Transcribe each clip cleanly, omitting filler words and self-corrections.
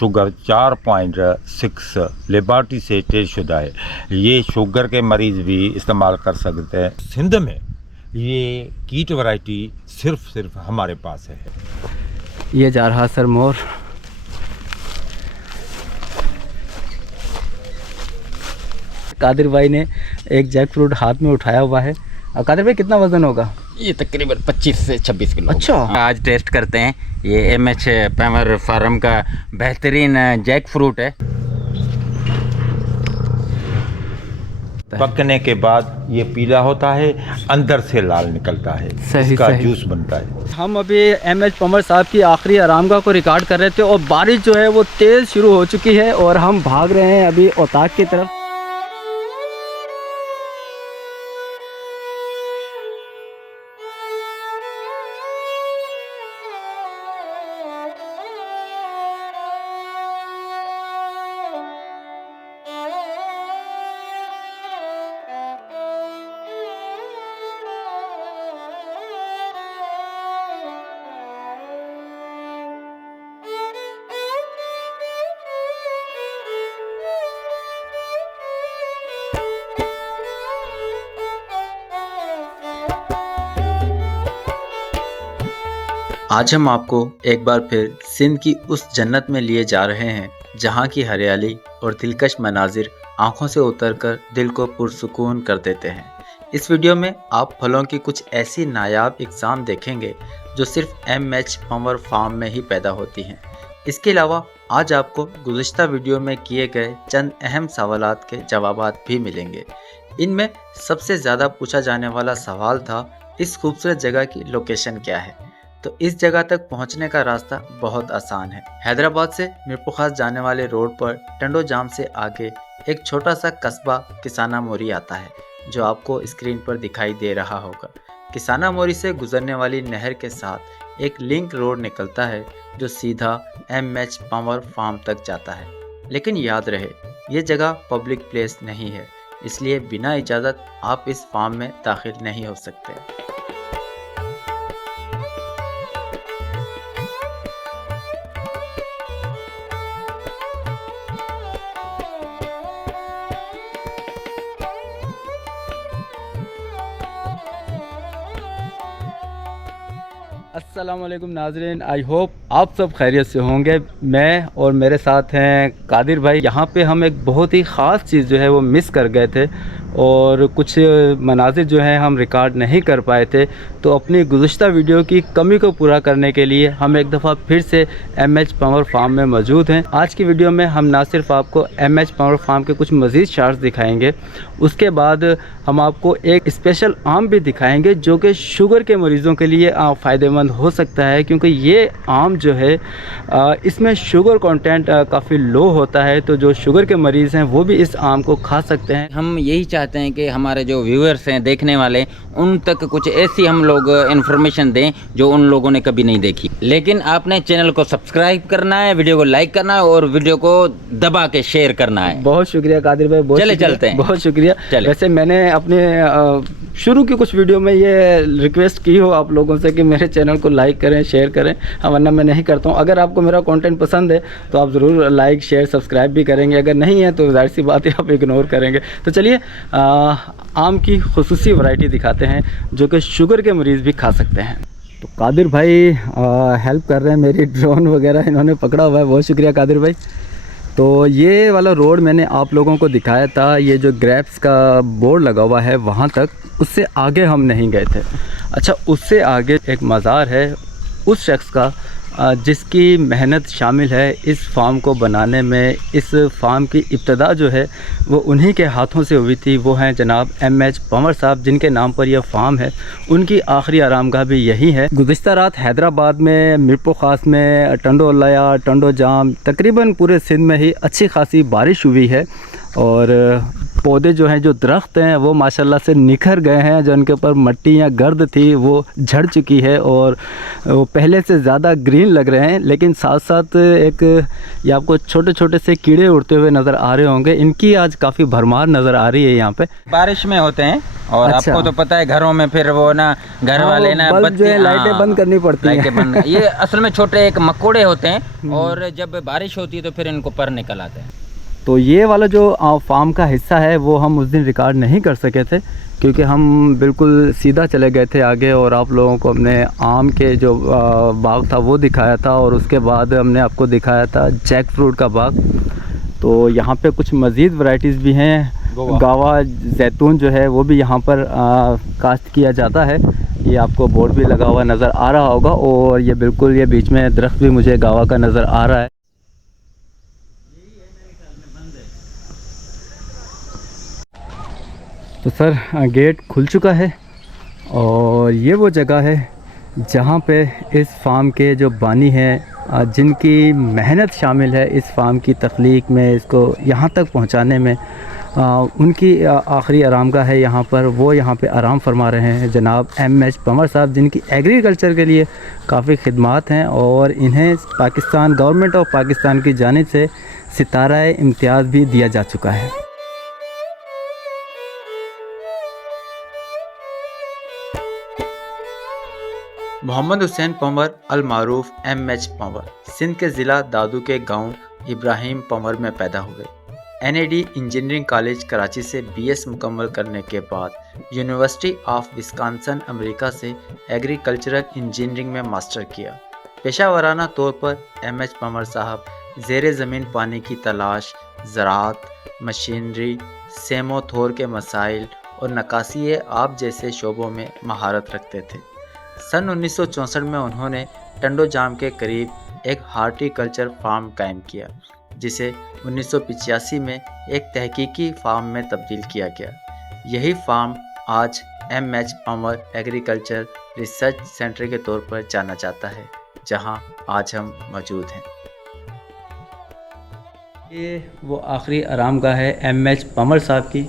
Sugar 4.6 laboratory से test शुदा है। ये शुगर के मरीज़ भी इस्तेमाल कर सकते हैं। सिंध में ये कीट वैरायटी सिर्फ हमारे पास है। ये जा रहा सर मोर। कादिर भाई ने एक जैक फ्रूट हाथ में उठाया हुआ है। कादिर भाई कितना वज़न होगा? ये तकरीबन 25 से 26 किलो। अच्छा, आज टेस्ट करते हैं। ये एमएच पैमर फार्म का बेहतरीन जैक फ्रूट है। पकने के बाद ये पीला होता है, अंदर से लाल निकलता है, इसका जूस बनता है। हम अभी एमएच पंवर साहब की आखिरी आरामगाह को रिकॉर्ड कर रहे थे और बारिश जो है वो तेज़ शुरू हो चुकी है और हम भाग रहे हैं अभी औताक की तरफ। आज हम आपको एक बार फिर सिंध की उस जन्नत में लिए जा रहे हैं जहां की हरियाली और दिलकश मनाजिर आंखों से उतरकर दिल को पुरसुकून कर देते हैं। इस वीडियो में आप फलों की कुछ ऐसी नायाब इक़साम देखेंगे जो सिर्फ एमएच पंवर फार्म में ही पैदा होती हैं। इसके अलावा आज आपको गुज़िश्ता वीडियो में किए गए चंद अहम सवालात के जवाबात भी मिलेंगे। इनमें सबसे ज़्यादा पूछा जाने वाला सवाल था, इस खूबसूरत जगह की लोकेशन क्या है? तो इस जगह तक पहुंचने का रास्ता बहुत आसान है। हैदराबाद से मीरपुर खास जाने वाले रोड पर टंडो जाम से आगे एक छोटा सा कस्बा किसाना मोरी आता है, जो आपको स्क्रीन पर दिखाई दे रहा होगा। किसाना मोरी से गुजरने वाली नहर के साथ एक लिंक रोड निकलता है जो सीधा एमएच पंवर फार्म तक जाता है। लेकिन याद रहे, ये जगह पब्लिक प्लेस नहीं है, इसलिए बिना इजाज़त आप इस फार्म में दाखिल नहीं हो सकते। अस्सलामुअलैकुम नाज़रीन, आई होप आप सब खैरियत से होंगे। मैं और मेरे साथ हैं कादिर भाई। यहाँ पे हम एक बहुत ही ख़ास चीज़ जो है वो मिस कर गए थे और कुछ मनाजिर जो हैं हम रिकॉर्ड नहीं कर पाए थे। तो अपनी गुज़िश्ता वीडियो की कमी को पूरा करने के लिए हम एक दफ़ा फिर से एमएच पंवर फार्म में मौजूद हैं। आज की वीडियो में हम ना सिर्फ आपको एमएच पंवर फार्म के कुछ मज़ीद शार्ट्स दिखाएंगे, उसके बाद हम आपको एक स्पेशल आम भी दिखाएंगे जो कि शुगर के मरीज़ों के लिए फ़ायदेमंद हो सकता है, क्योंकि ये आम जो है इसमें शुगर कंटेंट काफ़ी लो होता है। तो जो शुगर के मरीज़ हैं वो भी इस आम को खा सकते हैं। हम यही चाहते हैं कि हमारे जो व्यूअर्स हैं, देखने वाले, उन तक कुछ ऐसी हम लोग इन्फॉर्मेशन दें जो उन लोगों ने कभी नहीं देखी। लेकिन आपने चैनल को सब्सक्राइब करना है, वीडियो को लाइक करना है और वीडियो को दबा के शेयर करना है। बहुत शुक्रिया कादिर भाई, चलते हैं। बहुत शुक्रिया। वैसे मैंने अपने शुरू की कुछ वीडियो में ये रिक्वेस्ट की हो आप लोगों से कि मेरे चैनल को लाइक करें, शेयर करें, वरना मैं नहीं करता हूँ। अगर आपको मेरा कंटेंट पसंद है तो आप ज़रूर लाइक, शेयर, सब्सक्राइब भी करेंगे। अगर नहीं है तो जाहिर सी बात है आप इग्नोर करेंगे। तो चलिए आम की खुसूसी वैरायटी दिखाते हैं जो कि शुगर के मरीज़ भी खा सकते हैं। तो कादिर भाई हेल्प कर रहे हैं, मेरी ड्रोन वगैरह इन्होंने पकड़ा हुआ है। बहुत शुक्रिया कादिर भाई। तो ये वाला रोड मैंने आप लोगों को दिखाया था, ये जो ग्रेप्स का बोर्ड लगा हुआ है वहाँ तक, उससे आगे हम नहीं गए थे। अच्छा, उससे आगे एक मज़ार है उस शख्स का जिसकी मेहनत शामिल है इस फार्म को बनाने में। इस फार्म की इब्तदा जो है वो उन्हीं के हाथों से हुई थी। वो हैं जनाब एमएच पंवर साहब, जिनके नाम पर यह फार्म है। उनकी आखिरी आरामगाह भी यही है। गुज़िश्ता रात हैदराबाद में, मीरपुर खास में, टंडो लया, टंडो जाम, तकरीबन पूरे सिंध में ही अच्छी खासी बारिश हुई है और पौधे जो हैं, जो दरख्त हैं, वो माशाल्लाह से निखर गए हैं। जो उनके ऊपर मट्टी या गर्द थी वो झड़ चुकी है और वो पहले से ज़्यादा ग्रीन लग रहे हैं। लेकिन साथ साथ एक ये आपको छोटे छोटे से कीड़े उड़ते हुए नज़र आ रहे होंगे, इनकी आज काफ़ी भरमार नज़र आ रही है यहाँ पे। बारिश में होते हैं और अच्छा। आपको तो पता है घरों में फिर वो ना घर वाले ना बल्ब जो है लाइटें बंद करनी पड़ती हैं। लाइटें बंद ये असल में छोटे एक मकोड़े होते हैं और जब बारिश होती है तो फिर इनको पर निकल आते हैं। तो ये वाला जो फार्म का हिस्सा है वो हम उस दिन रिकॉर्ड नहीं कर सके थे क्योंकि हम बिल्कुल सीधा चले गए थे आगे, और आप लोगों को हमने आम के जो बाग था वो दिखाया था और उसके बाद हमने आपको दिखाया था जैक फ्रूट का बाग। तो यहाँ पे कुछ मज़ीद वैरायटीज़ भी हैं। गावा जैतून जो है वो भी यहाँ पर काश्त किया जाता है। ये आपको बोर्ड भी लगा हुआ नज़र आ रहा होगा और ये बिल्कुल ये बीच में दरख्त भी मुझे गावा का नज़र आ रहा है। तो सर गेट खुल चुका है और ये वो जगह है जहाँ पे इस फार्म के जो बानी हैं, जिनकी मेहनत शामिल है इस फार्म की तख्लीक में, इसको यहाँ तक पहुँचाने में, उनकी आखिरी आरामगाह है यहाँ पर। वो यहाँ पे आराम फरमा रहे हैं जनाब M.H. पंवर साहब, जिनकी एग्रीकल्चर के लिए काफ़ी खिदमात हैं और इन्हें पाकिस्तान गवर्नमेंट ऑफ पाकिस्तान की जानिब से सितारा इम्तियाज़ भी दिया जा चुका है। मोहम्मद हुसैन पंवर अल मारूफ M.H. पंवर सिंध के ज़िला दादू के गांव इब्राहिम पंवर में पैदा हुए। NAD इंजीनियरिंग कॉलेज कराची से BS मुकम्मल करने के बाद यूनिवर्सिटी ऑफ विस्कॉन्सिन अमेरिका से एग्रीकल्चरल इंजीनियरिंग में मास्टर किया। पेशा वराना तौर पर M.H. पंवर साहब ज़ेरे ज़मीन पानी की तलाश, ज़राअत, मशीनरी, सेमोथोर के मसाइल और नक्काशी आब जैसे शोबों में महारत रखते थे। सन 1964 में उन्होंने टंडो जाम के करीब एक हार्टिकल्चर फार्म कायम किया, जिसे 1985 में एक तहकीकी फार्म में तब्दील किया गया। यही फार्म आज M.H. Panwar agriculture research centre के तौर पर जाना जाता है, जहां आज हम मौजूद हैं। ये वो आखिरी आरामगाह है M.H. पंवर साहब की,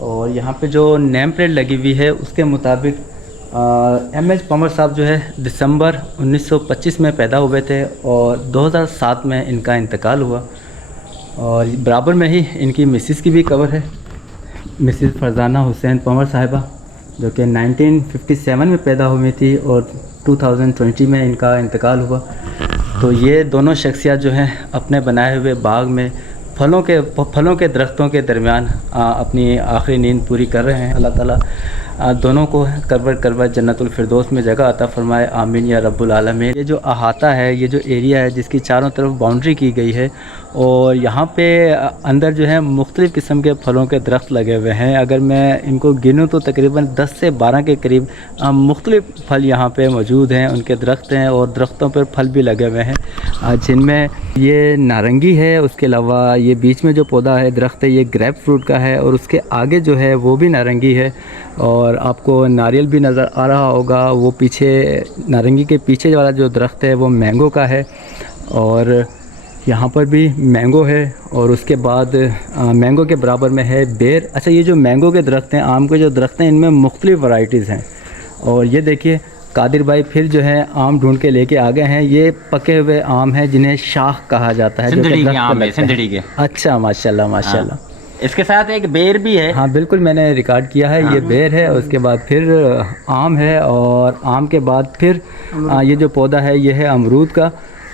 और यहाँ पे जो नेम प्लेट लगी हुई है उसके मुताबिक M.H. पंवर साहब जो है दिसंबर 1925 में पैदा हुए थे और 2007 में इनका इंतकाल हुआ। और बराबर में ही इनकी मिसिस की भी कवर है, मिसिस फरजाना हुसैन पंवर साहिबा, जो कि 1957 में पैदा हुई थी और 2020 में इनका इंतकाल हुआ। तो ये दोनों शख्सियत जो हैं अपने बनाए हुए बाग में फलों के दरख्तों के दरमियान अपनी आखिरी नींद पूरी कर रहे हैं। अल्लाह ताला दोनों को करबर जन्नतुल फिरदौस में जगह अता फरमाए, आमीन या रब्बुल आलमीन। ये जो अहाता है, ये जो एरिया है जिसकी चारों तरफ बाउंड्री की गई है, और यहाँ पे अंदर जो है मुख्तलिफ़ किस्म के फलों के दरख्त लगे हुए हैं। अगर मैं इनको गिनूँ तो तकरीबन 10 से 12 के करीब मुख्तलिफ़ फल यहाँ पे मौजूद हैं, उनके दरख्त हैं और दरख्तों पर फल भी लगे हुए हैं, जिनमें ये नारंगी है। उसके अलावा ये बीच में जो पौधा है दरख्त है ये ग्रेप फ्रूट का है, और उसके आगे जो है वो भी नारंगी है। और आपको नारियल भी नज़र आ रहा होगा, वो पीछे नारंगी के पीछे वाला जो दरख्त है वो मैंगो का है, और यहाँ पर भी मैंगो है। और उसके बाद मैंगो के बराबर में है बेर। अच्छा, ये जो मैंगो के दरख्त हैं, आम के जो दरख्त हैं, इनमें मुख्तलिफ़ वैरायटीज़ हैं। और ये देखिए कादिर भाई फिर जो है आम ढूंढ के लेके आ गए हैं। ये पके हुए आम हैं जिन्हें शाख कहा जाता है, जो सिंधड़ी कि के दरख्त आम पे है, लगते हैं। सिंधड़ी के। अच्छा, माशाल्लाह माशाल्लाह। इसके साथ एक बेर भी है। हाँ बिल्कुल, मैंने रिकॉर्ड किया है। ये बेर है, उसके बाद फिर आम है, और आम के बाद फिर ये जो पौधा है ये है अमरूद का।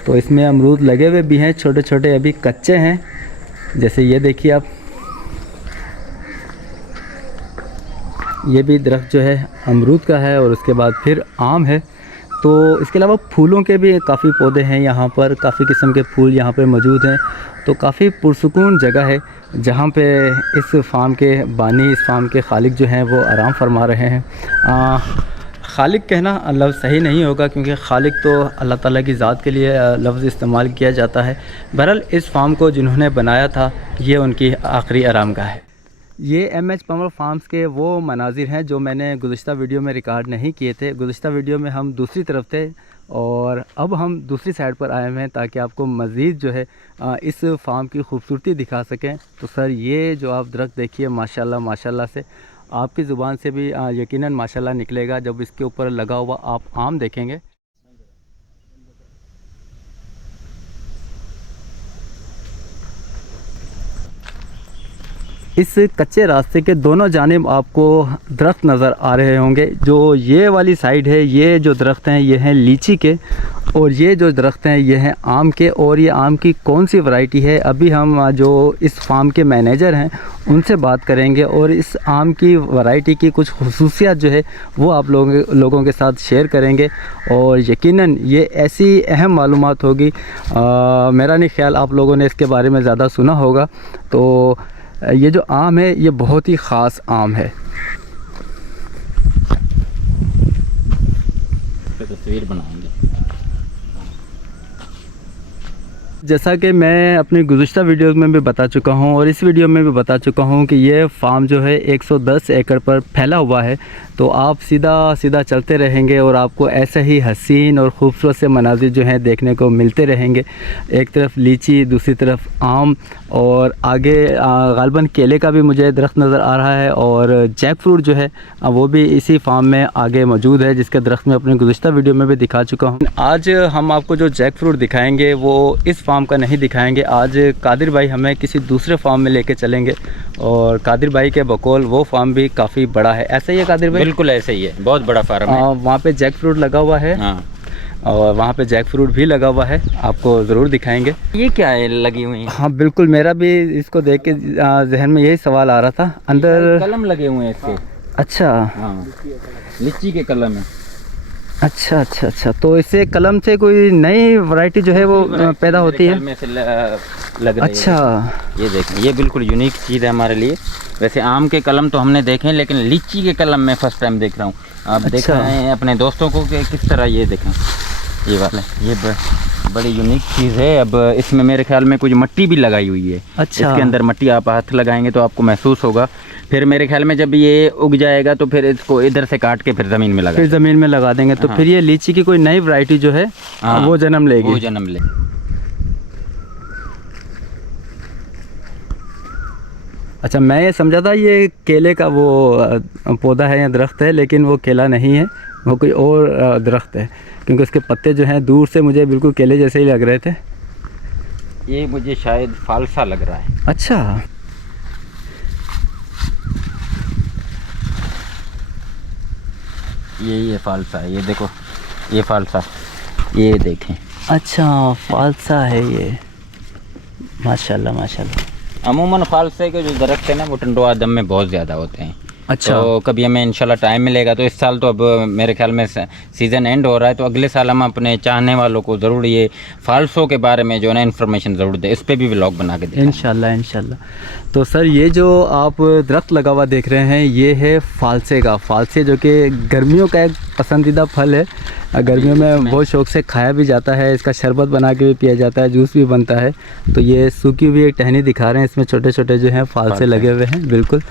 तो इसमें अमरूद लगे हुए भी हैं, छोटे छोटे अभी कच्चे हैं। जैसे ये देखिए आप, ये भी दरख्त जो है अमरूद का है, और उसके बाद फिर आम है। तो इसके अलावा फूलों के भी काफ़ी पौधे हैं यहाँ पर, काफ़ी किस्म के फूल यहाँ पर मौजूद हैं। तो काफ़ी पुरसुकून जगह है जहाँ पे इस फार्म के बानी, इस फार्म के खालिक जो हैं वो आराम फरमा रहे हैं। खालिक कहना लफ्ज़ सही नहीं होगा, क्योंकि खालिक तो अल्लाह ताला की ज़ात के लिए लफ्ज़ इस्तेमाल किया जाता है। बहरहाल इस फार्म को जिन्होंने बनाया था ये उनकी आखिरी आरामगाह है। ये M.H. पंवर फार्म्स के वो मनाजिर हैं जो मैंने गुज़िश्ता वीडियो में रिकॉर्ड नहीं किए थे। गुज़िश्ता वीडियो में हम दूसरी तरफ थे, और अब हम दूसरी साइड पर आए हुए हैं ताकि आपको मज़ीद जो है इस फार्म की खूबसूरती दिखा सकें। तो सर ये जो आप दरख्त देखिए माशाल्लाह माशाल्लाह से आपकी ज़ुबान से भी यकीनन माशाल्लाह निकलेगा जब इसके ऊपर लगा हुआ आप आम देखेंगे। इस कच्चे रास्ते के दोनों जानिब आपको दरख्त नज़र आ रहे होंगे। जो ये वाली साइड है, ये जो दरख्त हैं ये हैं लीची के, और ये जो दरख्त हैं ये हैं आम के। और ये आम की कौन सी वैरायटी है अभी हम जो इस फार्म के मैनेजर हैं उनसे बात करेंगे और इस आम की वैरायटी की कुछ खुसूसियत जो है वो आप लोगों के साथ शेयर करेंगे। और यकीनन ये ऐसी अहम मालूमात होगी, मेरा नहीं ख्याल आप लोगों ने इसके बारे में ज़्यादा सुना होगा। तो ये जो आम है ये बहुत ही ख़ास आम है। तस्वीर बनाएंगे। जैसा कि मैं अपनी गुज़िश्ता वीडियोज़ में भी बता चुका हूं और इस वीडियो में भी बता चुका हूं कि ये फार्म जो है 110 एकड़ पर फैला हुआ है। तो आप सीधा चलते रहेंगे और आपको ऐसे ही हसीन और ख़ूबसूरत से मनाजिर जो हैं देखने को मिलते रहेंगे। एक तरफ लीची, दूसरी तरफ आम, और आगे गालबन केले का भी मुझे दरख्त नज़र आ रहा है, और जैक फ्रूट जो है वो भी इसी फार्म में आगे मौजूद है, जिसके दरख्त मैं अपनी गुज़िश्ता वीडियो में भी दिखा चुका हूँ। आज हम आपको जो जैक फ्रूट दिखाएँगे वो इस फार्म का नहीं दिखाएंगे। आज कादिर भाई हमें किसी दूसरे फार्म में लेके चलेंगे, और कादिर भाई के बकौल वो फार्म भी काफ़ी बड़ा है। ऐसा ही है कादिर भाई? बिल्कुल ऐसे ही है, बहुत बड़ा फार्म है। वहाँ पे जैक फ्रूट लगा हुआ है। हाँ, और वहाँ पे जैक फ्रूट भी लगा हुआ है, आपको ज़रूर दिखाएंगे। ये क्या है लगी हुई है? हाँ बिल्कुल, मेरा भी इसको देख के जहन में यही सवाल आ रहा था। अंदर कलम लगे हुए हैं इसके। अच्छा हाँ, लीची के कलम है। अच्छा, तो इससे कलम से कोई नई वैरायटी जो है वो पैदा होती है? में से लग रही अच्छा है। ये देखें, ये बिल्कुल यूनिक चीज़ है हमारे लिए। वैसे आम के कलम तो हमने देखे हैं, लेकिन लीची के कलम मैं फर्स्ट टाइम देख रहा हूँ। आप देख रहे हैं अपने दोस्तों को कि किस तरह ये देखें, ये वाला, ये बड़ी यूनिक चीज़ है। अब इसमें मेरे ख्याल में कुछ मट्टी भी लगाई हुई है। अच्छा, इसके अंदर मट्टी आप हाथ लगाएंगे तो आपको महसूस होगा। फिर मेरे ख्याल में जब ये उग जाएगा तो फिर इसको इधर से काट के फिर ज़मीन में लगा देंगे तो फिर ये लीची की कोई नई वैरायटी जो है वो जन्म लेगी। वो जन्म ले। अच्छा, मैं ये समझा था ये केले का वो पौधा है या दरख्त है, लेकिन वो केला नहीं है, वो कोई और दरख्त है, क्योंकि उसके पत्ते जो हैं दूर से मुझे बिल्कुल केले जैसे ही लग रहे थे। ये मुझे शायद फालसा लग रहा है। अच्छा, ये फालसा है, ये देखो, ये फालसा, ये देखें। अच्छा फालसा है ये, माशाल्लाह। अमूमन फालसे के जो दरख्त है ना वो टंडोआ दम में बहुत ज़्यादा होते हैं। अच्छा, तो कभी हमें इंशाल्लाह टाइम मिलेगा तो इस साल तो अब मेरे ख्याल में सीज़न एंड हो रहा है, तो अगले साल हम अपने चाहने वालों को ज़रूर ये फालसों के बारे में जो है ना इन्फॉर्मेशन ज़रूर दें, इस पर भी व्लॉग बना के दें इंशाल्लाह। तो सर ये जो आप दरख्त लगा हुआ देख रहे हैं ये है फालसे का। फालसे जो कि गर्मियों का एक पसंदीदा फल है, गर्मियों में बहुत शौक़ से खाया भी जाता है, इसका शरबत बना के भी पिया जाता है, जूस भी बनता है। तो ये सूखी हुई एक टहनी दिखा रहे हैं, इसमें छोटे छोटे जो हैं फालसे लगे हुए हैं बिल्कुल,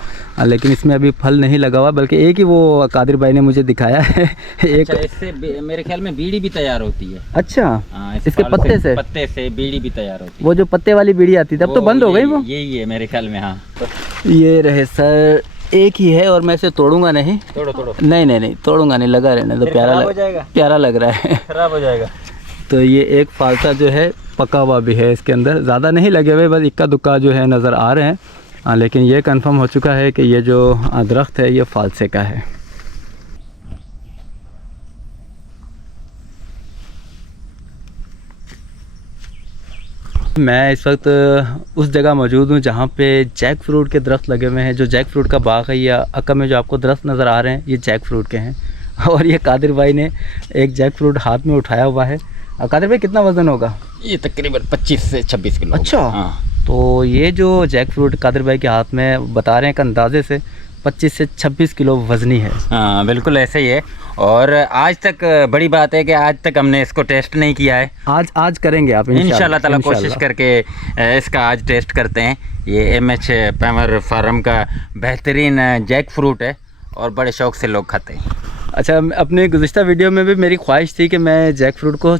लेकिन इसमें अभी फल नहीं लगा हुआ, बल्कि एक ही वो कादिर भाई ने मुझे दिखाया है। एक अच्छा, इससे मेरे ख्याल में बीड़ी भी तैयार होती है। अच्छा, इसके पत्ते से बीड़ी भी तैयार होती है। वो जो पत्ते वाली बीड़ी आती थी अब तो बंद हो गई वो। यही है मेरे ख्याल में। हाँ, ये रहे सर, एक ही है और मैं इसे तोड़ूंगा नहीं। तोड़ो। नहीं तोड़ूंगा नहीं, लगा रहने तो प्यारा लग रहा है। खराब हो जाएगा। तो ये एक फालसा जो है पका हुआ भी है, इसके अंदर ज़्यादा नहीं लगे हुए, बस इक्का दुक्का जो है नज़र आ रहे हैं, लेकिन ये कंफर्म हो चुका है कि ये जो दरख्त है ये फालसे का है। मैं इस वक्त उस जगह मौजूद हूँ जहाँ पे जैक फ्रूट के दरख्त लगे हुए हैं। जो जैक फ्रूट का बाग है, या अक्का में जो आपको दरख्त नज़र आ रहे हैं ये जैक फ्रूट के हैं, और ये कादिर भाई ने एक जैक फ्रूट हाथ में उठाया हुआ है। कादिर भाई कितना वज़न होगा? ये तकरीबन 25 से 26 किलो। अच्छा, हाँ। तो ये जो जैक फ्रूट कादिर भाई के हाथ में बता रहे हैं कि अंदाजे से 25 से 26 किलो वज़नी है। हाँ बिल्कुल ऐसे ही है। और आज तक बड़ी बात है कि आज तक हमने इसको टेस्ट नहीं किया है। आज करेंगे आप इंशाल्लाह ताला, कोशिश करके इसका आज टेस्ट करते हैं। ये MH पमर फार्म का बेहतरीन जैक फ्रूट है और बड़े शौक़ से लोग खाते हैं। अच्छा, अपने गुज़िश्ता वीडियो में भी मेरी ख्वाहिश थी कि मैं जैक फ्रूट को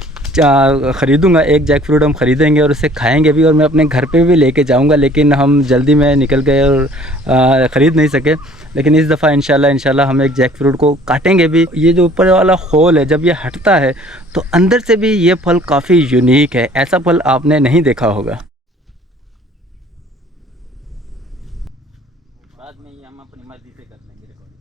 ख़रीदूँगा। एक जैक फ्रूट हम ख़रीदेंगे और उसे खाएंगे भी और मैं अपने घर पे भी लेके जाऊँगा, लेकिन हम जल्दी में निकल गए और ख़रीद नहीं सके। लेकिन इस दफ़ा इंशाल्लाह हम एक जैक फ्रूट को काटेंगे भी। ये जो ऊपर वाला होल है, जब ये हटता है तो अंदर से भी ये फल काफ़ी यूनिक है। ऐसा फल आपने नहीं देखा होगा। बाद में ये हम अपनी मर्जी से कर लेंगे रिकॉर्डिंग।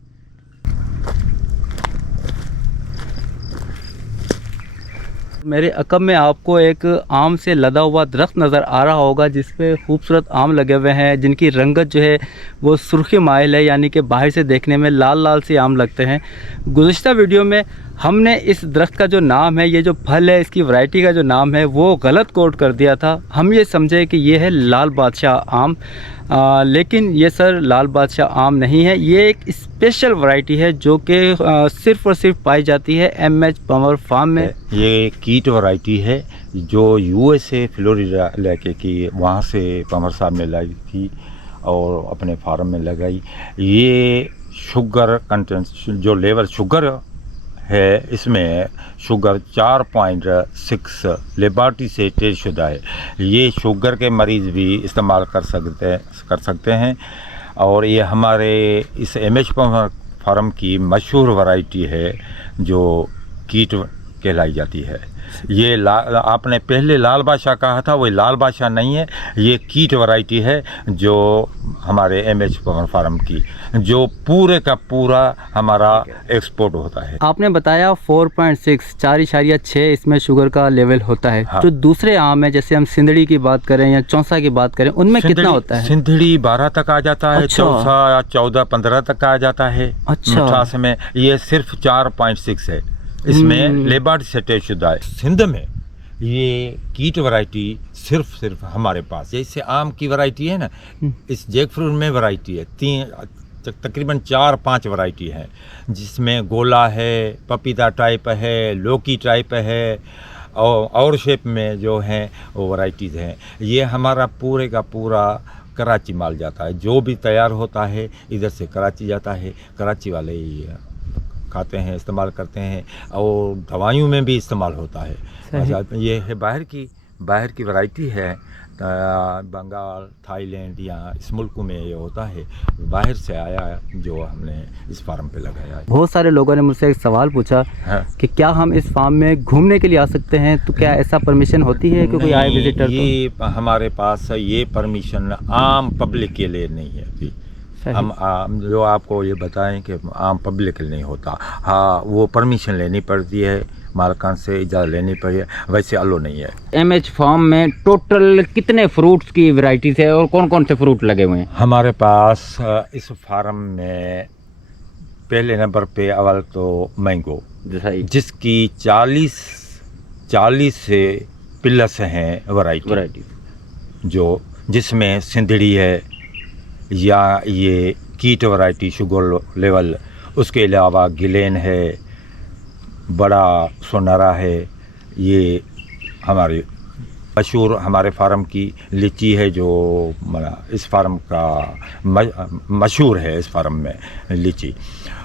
मेरे अकब में आपको एक आम से लदा हुआ दरख्त नज़र आ रहा होगा, जिस पे खूबसूरत आम लगे हुए हैं, जिनकी रंगत जो है वो सुर्खी माइल है, यानी कि बाहर से देखने में लाल लाल से आम लगते हैं। गुज़िश्ता वीडियो में हमने इस दरख्त का जो नाम है, ये जो फल है, इसकी वैरायटी का जो नाम है वो गलत कोट कर दिया था। हम ये समझे कि ये है लाल बादशाह आम, लेकिन ये सर लाल बादशाह आम नहीं है। ये एक स्पेशल वैरायटी है जो कि सिर्फ़ और सिर्फ पाई जाती है MH पमर फार्म में। ये कीट वैरायटी है जो USA फ्लोरिडा इलाके की, वहाँ से पमर साहब ने लाई थी और अपने फार्म में लगाई। ये शुगर कंटेंट जो लेवल शुगर है, इसमें शुगर 4.6 लेबार्टी से टेस्ट शुदा है। ये शुगर के मरीज़ भी इस्तेमाल कर सकते हैं और ये हमारे इस MH फार्म की मशहूर वैरायटी है जो कीट कहलाई जाती है। ये आपने पहले लाल बादशाह कहा था, वो लाल बादशाह नहीं है, ये कीट वैरायटी है जो हमारे MH फार्म की, जो पूरे का पूरा हमारा एक्सपोर्ट होता है। आपने बताया 4.6 4.6 इसमें शुगर का लेवल होता है। हाँ। जो दूसरे आम है, जैसे हम सिंदड़ी की बात करें या चौसा की बात करें, उनमें कितना होता है? सिंधड़ी 12 तक आ जाता है। अच्छा। चौसा 14-15 तक आ जाता है। अच्छा। मिठास में ये सिर्फ 4.6 है, इसमें लेबार्टी से टेस्ट शुदा है। सिंध में ये कीट वैरायटी सिर्फ हमारे पास, जैसे आम की वैरायटी है ना, इस जैक फ्रूट में वैरायटी है तकरीबन 4-5 वैरायटी है, जिसमें गोला है, पपीता टाइप है, लौकी टाइप है और शेप में जो हैं वो वैरायटीज़ हैं। ये हमारा पूरे का पूरा कराची माल जाता है, जो भी तैयार होता है इधर से कराची जाता है। कराची वाले ही खाते हैं, इस्तेमाल करते हैं और दवाइयों में भी इस्तेमाल होता है। अच्छा, ये है बाहर की वैरायटी है। बंगाल, थाईलैंड या इस मुल्कों में ये होता है, बाहर से आया है जो हमने इस फार्म पे लगाया है। बहुत सारे लोगों ने मुझसे एक सवाल पूछा कि क्या हम इस फार्म में घूमने के लिए आ सकते हैं, तो क्या ऐसा परमिशन होती है कि कोई आए विजिटर? ये हमारे पास ये परमिशन आम पब्लिक के लिए नहीं है अभी। हम जो आपको ये बताएं कि आम पब्लिक नहीं होता। हाँ, वो परमिशन लेनी पड़ती है, मालकान से इजाज़त लेनी पड़ती है, वैसे अलो नहीं है। MH फार्म में टोटल कितने फ्रूट्स की वैरायटीज है और कौन कौन से फ्रूट लगे हुए हैं? हमारे पास इस फार्म में पहले नंबर पे अव्वल तो मैंगो, जिसकी 40 से प्लस हैं वैरायटी, जो जिसमें सिंधड़ी है या ये कीट वैरायटी शुगर लेवल, उसके अलावा गिलेन है, बड़ा सोनारा है। ये हमारे मशहूर हमारे फार्म की लीची है, जो इस फार्म का मशहूर है, इस फार्म में लीची।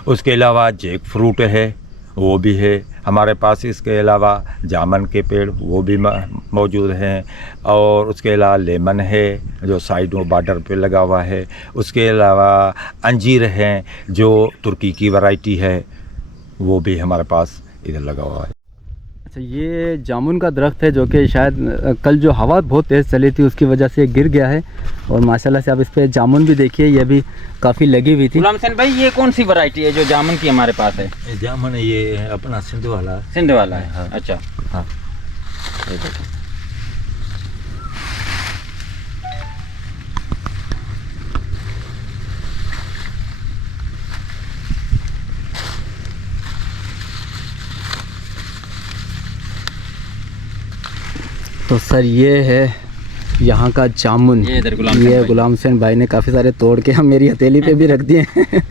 उसके अलावा जैक फ्रूट है, वो भी है हमारे पास। इसके अलावा जामुन के पेड़ वो भी मौजूद हैं और उसके अलावा लेमन है जो साइडों बॉर्डर पे लगा हुआ है। उसके अलावा अंजीर हैं जो तुर्की की वैरायटी है, वो भी हमारे पास इधर लगा हुआ है। अच्छा, ये जामुन का दरख्त है जो कि शायद कल जो हवा बहुत तेज़ चली थी उसकी वजह से गिर गया है और माशाल्लाह से आप इस पे जामुन भी देखिए, ये भी काफ़ी लगी हुई थी। गुलाम हुसैन भाई, ये कौन सी वैरायटी है जो जामुन की हमारे पास है? जामुन ये अपना सिंध वाला है। हाँ। अच्छा, हाँ। तो सर ये है यहाँ का जामुन। ये इधर गुलाम हुसैन भाई ने काफ़ी सारे तोड़ के हम मेरी हथेली पे भी रख दिए हैं।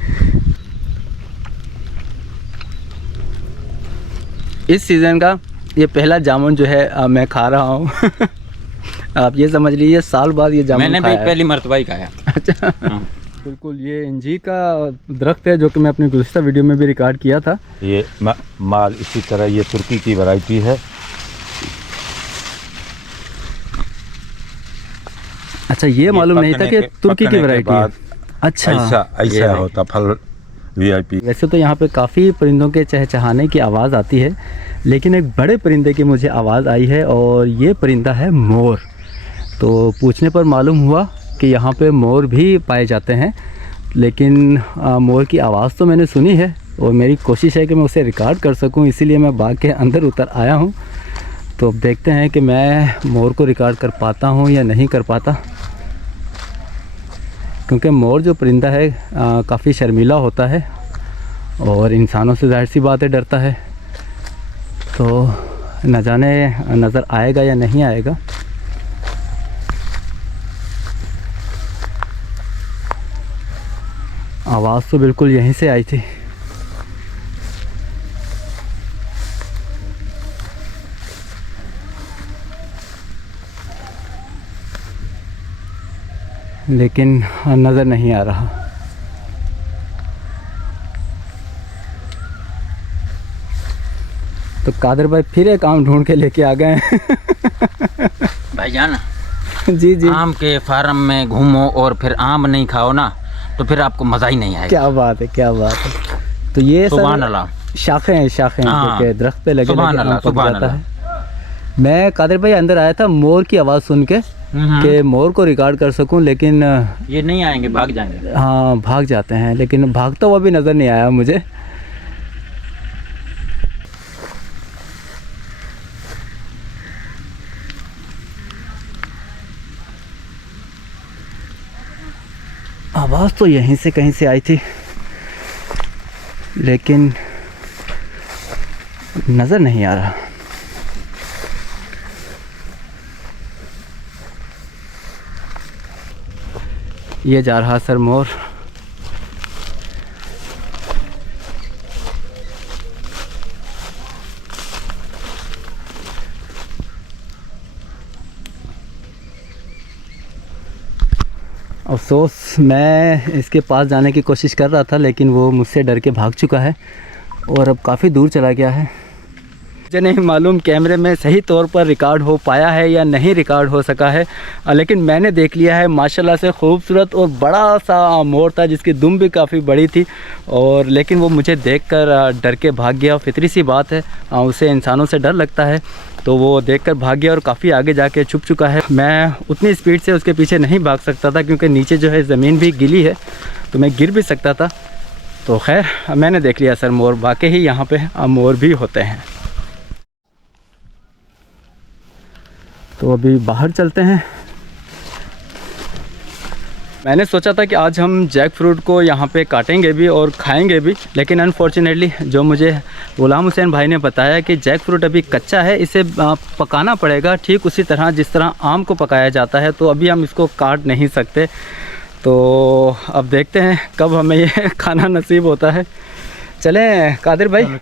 इस सीज़न का ये पहला जामुन जो है मैं खा रहा हूँ। आप ये समझ लीजिए साल बाद ये जामुन मैंने भी पहली मरतबा ही खाया। अच्छा। बिल्कुल, ये अंजीर का दरख्त है जो कि मैं अपनी गुज़िश्ता वीडियो में भी रिकॉर्ड किया था। ये माल इसी तरह, ये तुर्की की वैरायटी है। अच्छा, ये मालूम नहीं था कि तुर्की की वैरायटी है। अच्छा, ऐसा होता फल वीआईपी। वैसे तो यहाँ पे काफ़ी परिंदों के चहचहाने की आवाज़ आती है, लेकिन एक बड़े परिंदे की मुझे आवाज़ आई है और ये परिंदा है मोर। तो पूछने पर मालूम हुआ कि यहाँ पे मोर भी पाए जाते हैं, लेकिन मोर की आवाज़ तो मैंने सुनी है और मेरी कोशिश है कि मैं उसे रिकॉर्ड कर सकूँ, इसीलिए मैं बाग के अंदर उतर आया हूँ। तो अब देखते हैं कि मैं मोर को रिकॉर्ड कर पाता हूँ या नहीं कर पाता, क्योंकि मोर जो परिंदा है काफ़ी शर्मीला होता है और इंसानों से ज़ाहिर सी बात है डरता है। तो न जाने नज़र आएगा या नहीं आएगा। आवाज़ तो बिल्कुल यहीं से आई थी। लेकिन नज़र नहीं आ रहा। तो कादर भाई फिर एक आम ढूंढ के लेके आ गए हैं। भाईजान, जी जी, आम के फार्म में घूमो और फिर आम नहीं खाओ ना, तो फिर आपको मज़ा ही नहीं आएगा। क्या बात है, क्या बात है। तो ये सुभान अल्लाह, शाखें हैं, शाखें हाँ, के दरख्त पे लगे सुभान लगे अल्लाह, आम पक सुभान जाता अल्लाह। है। मैं कादर भाई अंदर आया था मोर की आवाज़ सुन के कि मोर को रिकॉर्ड कर सकूं, लेकिन ये नहीं आएंगे, भाग जाएंगे। हाँ भाग जाते हैं, लेकिन भागता हुआ भी नज़र नहीं आया मुझे। आवाज़ तो यहीं से कहीं से आई थी, लेकिन नज़र नहीं आ रहा। ये जा रहा सर मोर। अफसोस, मैं इसके पास जाने की कोशिश कर रहा था, लेकिन वो मुझसे डर के भाग चुका है और अब काफ़ी दूर चला गया है। मुझे नहीं मालूम कैमरे में सही तौर पर रिकॉर्ड हो पाया है या नहीं रिकॉर्ड हो सका है, लेकिन मैंने देख लिया है। माशाल्लाह से खूबसूरत और बड़ा सा मोर था जिसकी दुम भी काफ़ी बड़ी थी, और लेकिन वो मुझे देखकर डर के भाग गया। फितरी सी बात है, उसे इंसानों से डर लगता है, तो वो देखकर भाग गया और काफ़ी आगे जाके छुप चुका है। मैं उतनी स्पीड से उसके पीछे नहीं भाग सकता था, क्योंकि नीचे जो है ज़मीन भी गीली है, तो मैं गिर भी सकता था। तो खैर मैंने देख लिया सर मोर, वाकई ही यहाँ पे मोर भी होते हैं। तो अभी बाहर चलते हैं। मैंने सोचा था कि आज हम जैक फ्रूट को यहाँ पे काटेंगे भी और खाएंगे भी, लेकिन अनफॉर्चुनेटली जो मुझे ग़ुलाम हुसैन भाई ने बताया कि जैक फ्रूट अभी कच्चा है, इसे पकाना पड़ेगा ठीक उसी तरह जिस तरह आम को पकाया जाता है। तो अभी हम इसको काट नहीं सकते। तो अब देखते हैं कब हमें ये खाना नसीब होता है। चलें कादिर भाई।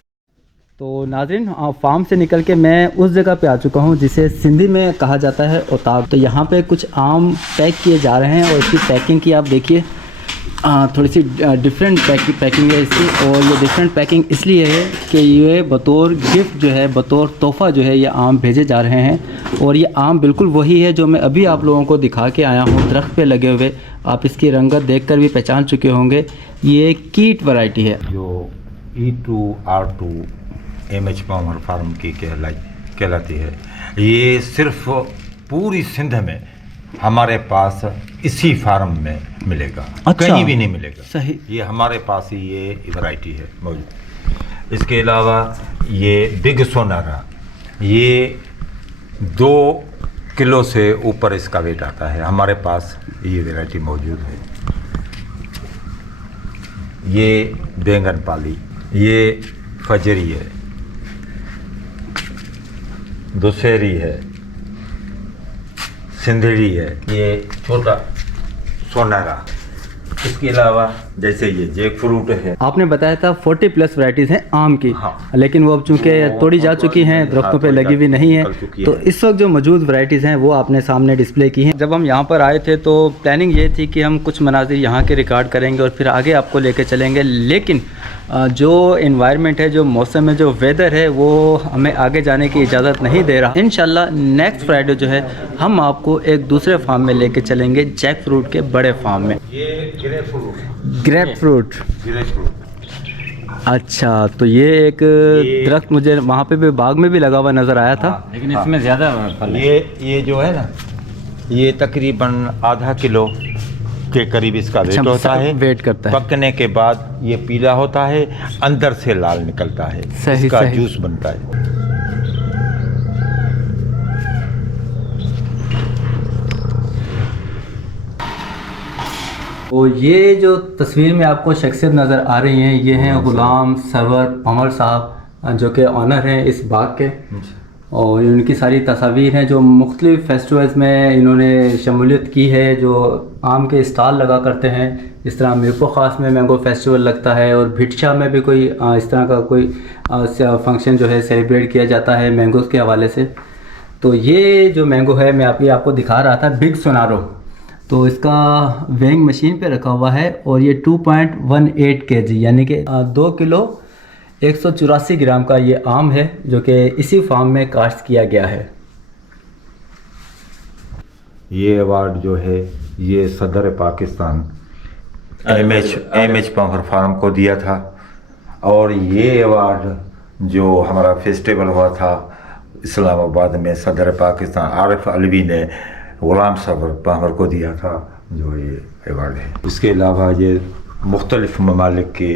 तो नाज़रीन, फार्म से निकल के मैं उस जगह पे आ चुका हूँ जिसे सिंधी में कहा जाता है उताब। तो यहाँ पे कुछ आम पैक किए जा रहे हैं और इसकी पैकिंग की आप देखिए, थोड़ी सी डिफरेंट पैकिंग है इसकी। और ये डिफरेंट पैकिंग इसलिए है कि ये बतौर गिफ्ट जो है, बतौर तोहफ़ा जो है, ये आम भेजे जा रहे हैं। और ये आम बिल्कुल वही है जो मैं अभी आप लोगों को दिखा के आया हूँ, दरख्त पे लगे हुए। आप इसकी रंगत देखकर भी पहचान चुके होंगे, ये कीट वैरायटी है। जो E2R2 MH पावर फार्म की कहलाती है। ये सिर्फ पूरी सिंध में हमारे पास इसी फार्म में मिलेगा। अच्छा, कहीं भी नहीं मिलेगा। सही, ये हमारे पास ही ये वैरायटी है मौजूद। इसके अलावा ये बिग सोनारा, ये 2 किलो से ऊपर इसका वेट आता है। हमारे पास ये वैरायटी मौजूद है। ये बैंगन पाली, ये फजरी है, दुशहरी है, सिंधड़ी है, ये छोटा सोनारा। इसके अलावा जैसे ये जैक फ्रूट है। आपने बताया था 40+ वैरायटीज़ हैं आम की। हाँ। लेकिन वो अब चूँकि तोड़ी जा चुकी हैं, दरख्तों पे लगी हुई नहीं है, निकल चुकी तो है। इस वक्त जो मौजूद वैरायटीज़ हैं वो आपने सामने डिस्प्ले की हैं। जब हम यहाँ पर आए थे तो प्लानिंग ये थी कि हम कुछ मनाजिर यहाँ के रिकॉर्ड करेंगे और फिर आगे आपको लेके चलेंगे, लेकिन जो इन्वायरमेंट है, जो मौसम है, जो वेदर है, वो हमें आगे जाने की इजाज़त नहीं दे रहा। इंशाल्लाह नेक्स्ट फ्राइडे जो है हम आपको एक दूसरे फार्म में लेके चलेंगे, जैक फ्रूट के बड़े फार्म में। ये grep fruit. Grep fruit, grep fruit. अच्छा, तो ये एक दरख्त मुझे वहाँ पे भी बाग में भी लगा हुआ नज़र आया था। लेकिन इसमें ज़्यादा फल है। ये जो है ना, ये तकरीबन आधा किलो के करीब इसका वेट होता है। वेट करता है। पकने के बाद ये पीला होता है, अंदर से लाल निकलता है। सही, इसका सही। जूस बनता है। तो ये जो तस्वीर में आपको शख्सियत नज़र आ रही हैं, ये हैं गुलाम सरवर पंवर साहब, जो कि ऑनर हैं इस बाग के, और उनकी सारी तस्वीर हैं जो मुख्तलिफ़ फेस्टिवल्स में इन्होंने शमूलियत की है, जो आम के स्टॉल लगा करते हैं। इस तरह मीरपुर ख़ास में मैंगो फेस्टिवल लगता है, और भिटशा में भी कोई इस तरह का कोई फंक्शन जो है सेलिब्रेट किया जाता है मैंगोज़ के हवाले से। तो ये जो मैंगो है, मैं आपको दिखा रहा था, बिग सोनारो, तो इसका वेइंग मशीन पे रखा हुआ है, और ये 2.18 kg यानी कि 2 किलो 184 ग्राम का ये आम है, जो कि इसी फार्म में काश्त किया गया है। ये अवार्ड जो है ये सदर पाकिस्तान एम एच पंवर फार्म को दिया था, और ये अवार्ड जो हमारा फेस्टिवल हुआ था इस्लामाबाद में, सदर पाकिस्तान आरिफ अलवी ने गुलाम सरवर पंवर को दिया था, जो ये अवार्ड है। इसके अलावा ये मुख्तलिफ ममालिक के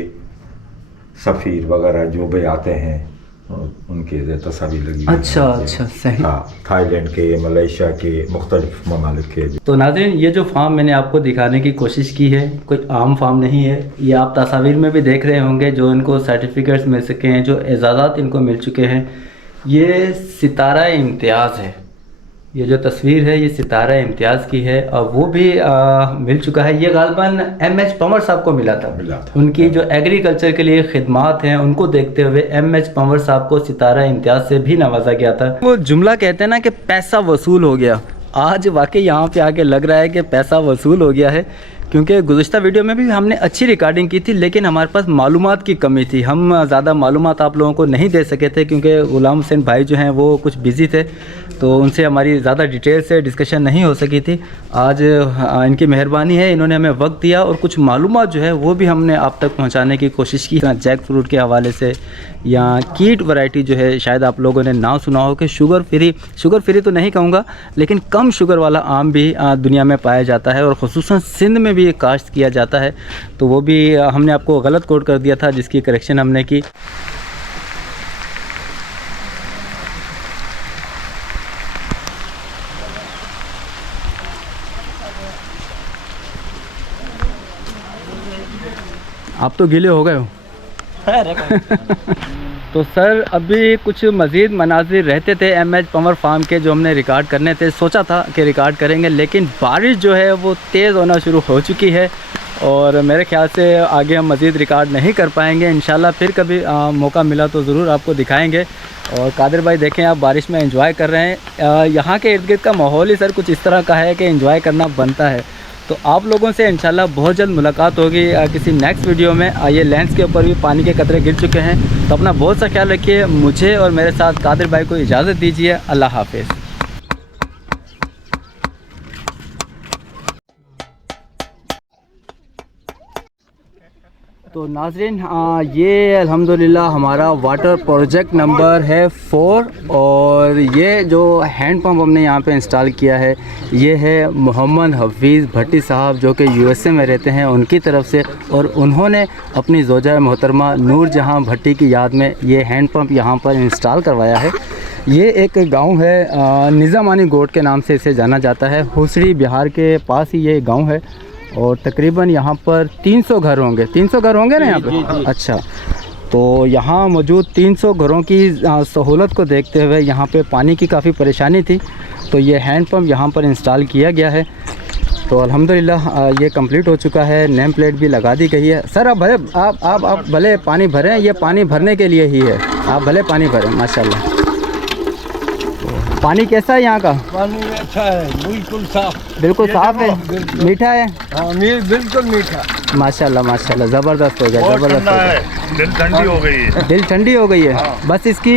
सफ़ीर वगैरह जो भी आते हैं उनके तस्वीर लगी। अच्छा अच्छा, सही। हाँ, थाईलैंड के, मलेशिया के, मुख्तलिफ ममालिक के। तो नाज़रीन, ये जो फार्म मैंने आपको दिखाने की कोशिश की है, कोई आम फार्म नहीं है। ये आप तस्वीर में भी देख रहे होंगे, जो इनको सर्टिफिकेट्स मिल सके हैं, जो एजाज़ात इनको मिल चुके हैं। ये सितारा इम्तियाज़ है। ये जो तस्वीर है ये सितारा इम्तियाज़ की है, और वो भी मिल चुका है। ये गालबन एम.एच. पंवर साहब को मिला था। उनकी जो एग्रीकल्चर के लिए खिदमात हैं उनको देखते हुए एम.एच. पंवर साहब को सितारा इम्तियाज़ से भी नवाजा गया था। वो जुमला कहते हैं ना कि पैसा वसूल हो गया, आज वाकई यहाँ पे आके लग रहा है कि पैसा वसूल हो गया है, क्योंकि गुज़श्ता वीडियो में भी हमने अच्छी रिकॉर्डिंग की थी, लेकिन हमारे पास मालूमात की कमी थी। हम ज़्यादा मालूमात आप लोगों को नहीं दे सके थे, क्योंकि गुलाम हुसैन भाई जो हैं वो कुछ बिज़ी थे, तो उनसे हमारी ज़्यादा डिटेल से डिस्कशन नहीं हो सकी थी। आज इनकी मेहरबानी है, इन्होंने हमें वक्त दिया और कुछ मालूमात जो है वो भी हमने आप तक पहुँचाने की कोशिश की। जैक फ्रूट के हवाले से, या कीट वैरायटी जो है, शायद आप लोगों ने नाम सुना हो कि शुगर फ्री तो नहीं कहूँगा, लेकिन कम शुगर वाला आम भी दुनिया में पाया जाता है, और ख़ुसूसन सिंध में भी काश्त किया जाता है। तो वो भी हमने आपको गलत कोट कर दिया था, जिसकी करेक्शन हमने की। आप तो गीले हो गए हो। तो सर, अभी कुछ मज़ीद मनाजिर रहते थे एम.एच. पंवर फार्म के, जो हमने रिकॉर्ड करने थे, सोचा था कि रिकॉर्ड करेंगे, लेकिन बारिश जो है वो तेज़ होना शुरू हो चुकी है, और मेरे ख्याल से आगे हम मज़ीद रिकॉर्ड नहीं कर पाएंगे। इंशाल्लाह फिर कभी मौका मिला तो ज़रूर आपको दिखाएंगे। और कादिर भाई देखें, आप बारिश में एंजॉय कर रहे हैं। यहाँ के इर्द गिर्द का माहौल ही सर कुछ इस तरह का है कि एंजॉय करना बनता है। तो आप लोगों से इंशाल्लाह बहुत जल्द मुलाकात होगी किसी नेक्स्ट वीडियो में। ये लेंस के ऊपर भी पानी के कतरे गिर चुके हैं, तो अपना बहुत सा ख्याल रखिए। मुझे और मेरे साथ कादिर भाई को इजाज़त दीजिए। अल्लाह हाफिज़। तो नाज़रीन, ये अल्हम्दुलिल्लाह हमारा वाटर प्रोजेक्ट नंबर है 4, और ये जो हैंड पंप हमने यहाँ पे इंस्टॉल किया है ये है मोहम्मद हफीज़ भट्टी साहब, जो कि USA में रहते हैं, उनकी तरफ से, और उन्होंने अपनी ज़ौजा मोहतरमा नूर जहाँ भट्टी की याद में ये हैंड पंप यहाँ पर इंस्टॉल करवाया है। ये एक गांव है, निज़ामानी गोट के नाम से इसे जाना जाता है। हुसरी बिहार के पास ही ये गांव है, और तकरीबन यहाँ पर 300 घर होंगे। 300 घर होंगे ना यहाँ पे? अच्छा, तो यहाँ मौजूद 300 घरों की सहूलत को देखते हुए यहाँ पे पानी की काफ़ी परेशानी थी, तो ये हैंड पंप यहाँ पर इंस्टॉल किया गया है। तो अल्हम्दुलिल्लाह ये कंप्लीट हो चुका है, नेम प्लेट भी लगा दी गई है। सर आप भले आप भले पानी भरें, ये पानी भरने के लिए ही है, आप भले पानी भरें माशाल्लाह। पानी कैसा है यहाँ का? पानी अच्छा है, बिल्कुल साफ है, मीठा है? हाँ बिल्कुल मीठा, माशाल्लाह माशाल्लाह, ज़बरदस्त हो गया, ज़बरदस्त हो गया। दिल ठंडी हो गई है। दिल ठंडी हो गई है। बस इसकी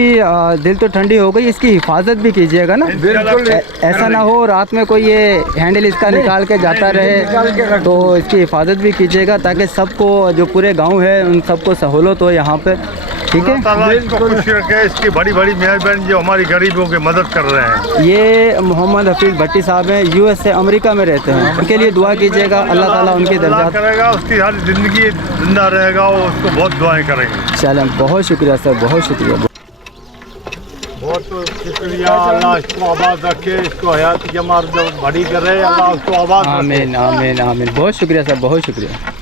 दिल तो ठंडी हो गई, इसकी हिफाजत भी कीजिएगा ना, बिल्कुल। ऐसा ना हो रात में कोई ये हैंडल इसका निकाल के जाता रहे, तो इसकी हिफाजत भी कीजिएगा ताकि सबको, जो पूरे गांव है उन सबको सहूलत हो यहाँ पे, ठीक है। इसको खुश रखे, इसकी बड़ी बड़ी मेहरबानी जो हमारी गरीबों की मदद कर रहे हैं। ये मोहम्मद हफीज़ भट्टी साहब हैं, यूएस से अमेरिका में रहते हैं, उनके लिए दुआ कीजिएगा, अल्लाह ताला उनके दर्जात करेगा, उसकी हर जिंदगी जिंदा रहेगा, वो उसको बहुत दुआएं करेंगे। चलें, बहुत शुक्रिया सर, बहुत शुक्रिया। बहुत शुक्रिया, अल्लाह इसको आबाद रखे, इसको हयात जमा बड़ी करे, अल्लाह उसको आबाद रखे। आमीन आमीन आमीन, बहुत शुक्रिया सर, बहुत शुक्रिया।